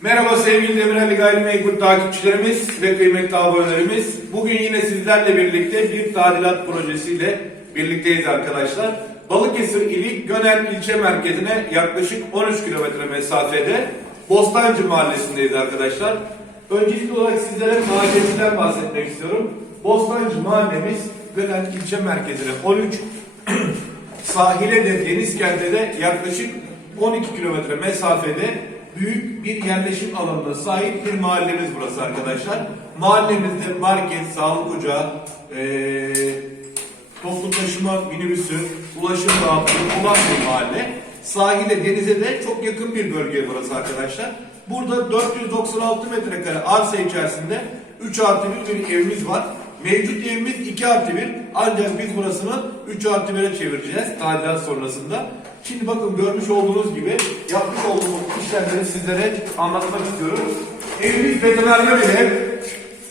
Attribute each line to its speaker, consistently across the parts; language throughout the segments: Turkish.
Speaker 1: Merhaba sevgili Demireli Gayrimenkul takipçilerimiz ve kıymetli abonelerimiz. Bugün yine sizlerle birlikte bir tadilat projesiyle birlikteyiz arkadaşlar. Balıkesir ili Gönel ilçe merkezine yaklaşık 13 kilometre mesafede Bostancı mahallesindeyiz arkadaşlar. Öncelikli olarak sizlere mahallemizden bahsetmek istiyorum. Bostancı mahallemiz Gönel ilçe merkezine 13 sahile de deniz kente de yaklaşık 12 kilometre mesafede büyük bir yerleşim alanına sahip bir mahallemiz burası arkadaşlar. Mahallemizde market, sağlık ocağı, eee toplu taşıma minibüsü, ulaşım dağıtımı olan bir mahalle. Sahile, denize de çok yakın bir bölge burası arkadaşlar. Burada 496 metrekare arsa içerisinde 3 artı 1 bir evimiz var. Mevcut evimiz 2 artı 1 ancak biz burasını 3 artı 1'e çevireceğiz tadilat sonrasında. Şimdi bakın görmüş olduğunuz gibi yapmış olduğumuz işlemleri sizlere anlatmak istiyorum. Evimiz betonarme bir ev.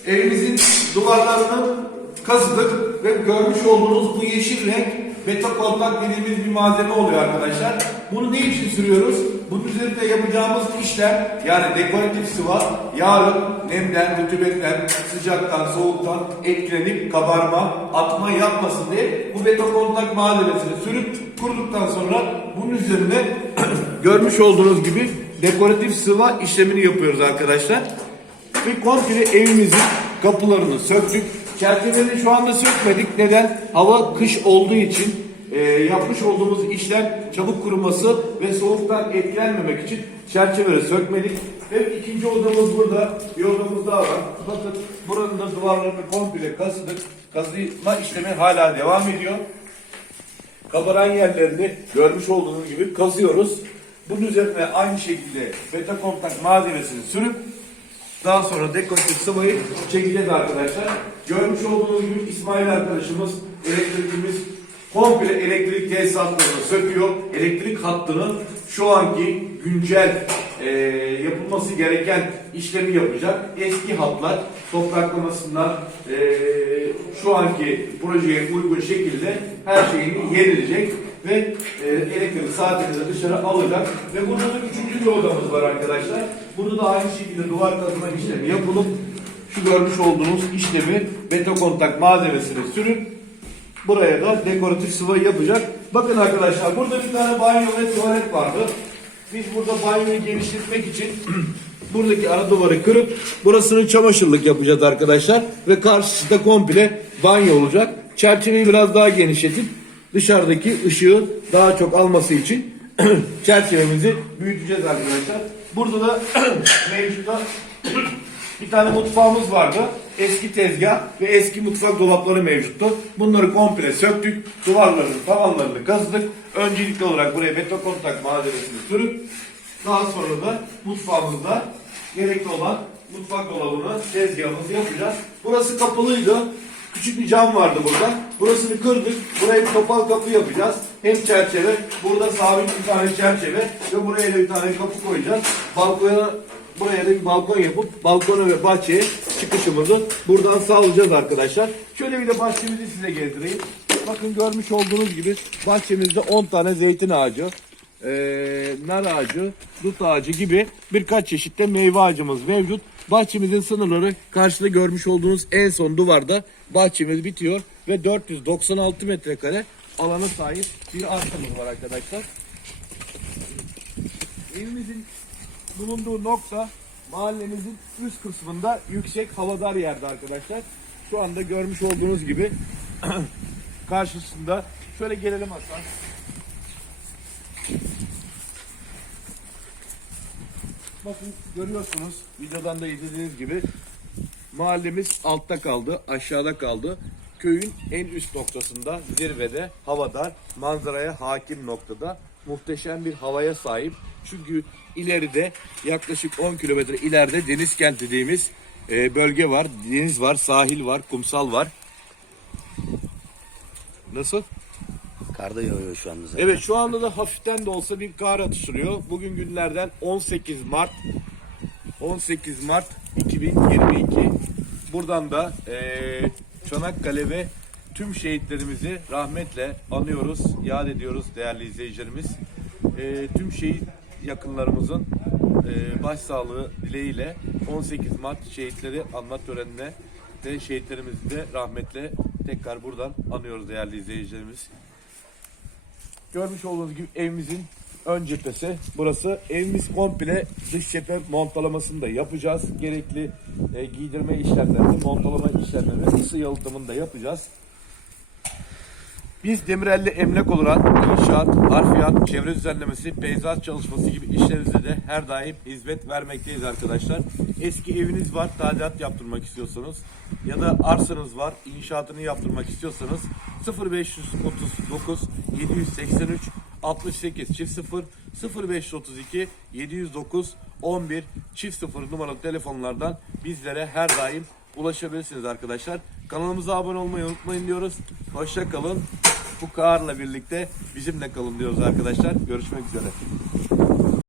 Speaker 1: Evimizin duvarlarını kazıdık ve görmüş olduğunuz bu yeşil renk beta kontak dediğimiz bir malzeme oluyor arkadaşlar. Bunu ne için sürüyoruz? Bunun üzerinde yapacağımız işlem yani dekoratif sıva yarın nemden, rütübetten, sıcaktan, soğuktan etkilenip kabarma, atma yapmasın diye bu beton kontak malzemesini sürüp kuruduktan sonra bunun üzerine görmüş olduğunuz gibi dekoratif sıva işlemini yapıyoruz arkadaşlar. Ve komple evimizin kapılarını söktük. Çerçevelerini şu anda sökmedik. Neden? Hava kış olduğu için e, yapmış olduğumuz işlem çabuk kuruması ve soğuktan etkilenmemek için çerçeveleri sökmedik. Ve ikinci odamız burada. Bir odamız daha var. Bakın buranın da duvarlarını komple kazıdık. Kazıma işlemi hala devam ediyor. Kabaran yerlerini görmüş olduğunuz gibi kazıyoruz. Bunun üzerine aynı şekilde beta kontak malzemesini sürüp daha sonra dekoratif sıvayı çekeceğiz arkadaşlar. Görmüş olduğunuz gibi İsmail arkadaşımız elektrikimiz komple elektrik tesisatlarını söküyor. Elektrik hattını şu anki güncel e, yapılması gereken işlemi yapacak. Eski hatlar topraklamasından e, şu anki projeye uygun şekilde her şeyini yenilecek ve e, elektrik saatini dışarı alacak ve burada da üçüncü bir odamız var arkadaşlar. Burada da aynı şekilde duvar kazıma işlemi yapılıp şu görmüş olduğunuz işlemi beton kontak malzemesini sürüp buraya da dekoratif sıvayı yapacak. Bakın arkadaşlar burada bir tane banyo ve tuvalet vardı. Biz burada banyoyu genişletmek için buradaki ara duvarı kırıp burasını çamaşırlık yapacağız arkadaşlar. Ve karşısı da komple banyo olacak. Çerçeveyi biraz daha genişletip dışarıdaki ışığı daha çok alması için çerçevemizi büyüteceğiz arkadaşlar. Burada da mevcutta bir tane mutfağımız vardı. Eski tezgah ve eski mutfak dolapları mevcuttu. Bunları komple söktük. Duvarlarını, tavanlarını kazıdık. Öncelikli olarak buraya beton kontak malzemesini sürüp daha sonra da mutfağımızda gerekli olan mutfak dolabını, tezgahımızı yapacağız. Burası kapalıydı. Küçük bir cam vardı burada. Burasını kırdık. Buraya bir topal kapı yapacağız. Hem çerçeve, burada sabit bir tane çerçeve ve buraya da bir tane kapı koyacağız. Balkona buraya da bir balkon yapıp balkona ve bahçeye çıkışımızı buradan sağlayacağız arkadaşlar. Şöyle bir de bahçemizi size gezdireyim. Bakın görmüş olduğunuz gibi bahçemizde 10 tane zeytin ağacı, eee, nar ağacı, dut ağacı gibi birkaç çeşitte meyve ağacımız mevcut. Bahçemizin sınırları karşıda görmüş olduğunuz en son duvarda bahçemiz bitiyor ve 496 metrekare alana sahip bir arsamız var arkadaşlar. Evimizin bulunduğu nokta mahallemizin üst kısmında yüksek havadar yerde arkadaşlar. Şu anda görmüş olduğunuz gibi karşısında şöyle gelelim Hasan. Bakın görüyorsunuz videodan da izlediğiniz gibi mahallemiz altta kaldı, aşağıda kaldı. Köyün en üst noktasında, zirvede, havadar, manzaraya hakim noktada muhteşem bir havaya sahip. Çünkü ileride yaklaşık 10 kilometre ileride Denizkent dediğimiz e, bölge var. Deniz var, sahil var, kumsal var. Nasıl?
Speaker 2: Kar da yağıyor şu anda zaten.
Speaker 1: Evet şu anda da hafiften de olsa bir kar atıştırıyor. Bugün günlerden 18 Mart 18 Mart 2022. Buradan da eee Çanakkale ve tüm şehitlerimizi rahmetle anıyoruz, yad ediyoruz değerli izleyicilerimiz. Eee, tüm şehit yakınlarımızın e, başsağlığı dileğiyle 18 Mart şehitleri anma törenine ve şehitlerimizi de rahmetle tekrar buradan anıyoruz değerli izleyicilerimiz. Görmüş olduğunuz gibi evimizin ön cephesi. Burası evimiz komple dış cephe montalamasını da yapacağız. Gerekli e, giydirme işlemlerini, montalama işlemlerini, ısı yalıtımını da yapacağız. Biz Demirel'li emlak olarak inşaat, harfiyat, çevre düzenlemesi, peyzaj çalışması gibi işlerinize de her daim hizmet vermekteyiz arkadaşlar. Eski eviniz var, tadilat yaptırmak istiyorsanız ya da arsanız var, inşaatını yaptırmak istiyorsanız 0539 783 68 çift 0 0532 709 11 çift 0 numaralı telefonlardan bizlere her daim ulaşabilirsiniz arkadaşlar. Kanalımıza abone olmayı unutmayın diyoruz. Hoşça kalın. Bu karla birlikte bizimle kalın diyoruz arkadaşlar. Görüşmek üzere.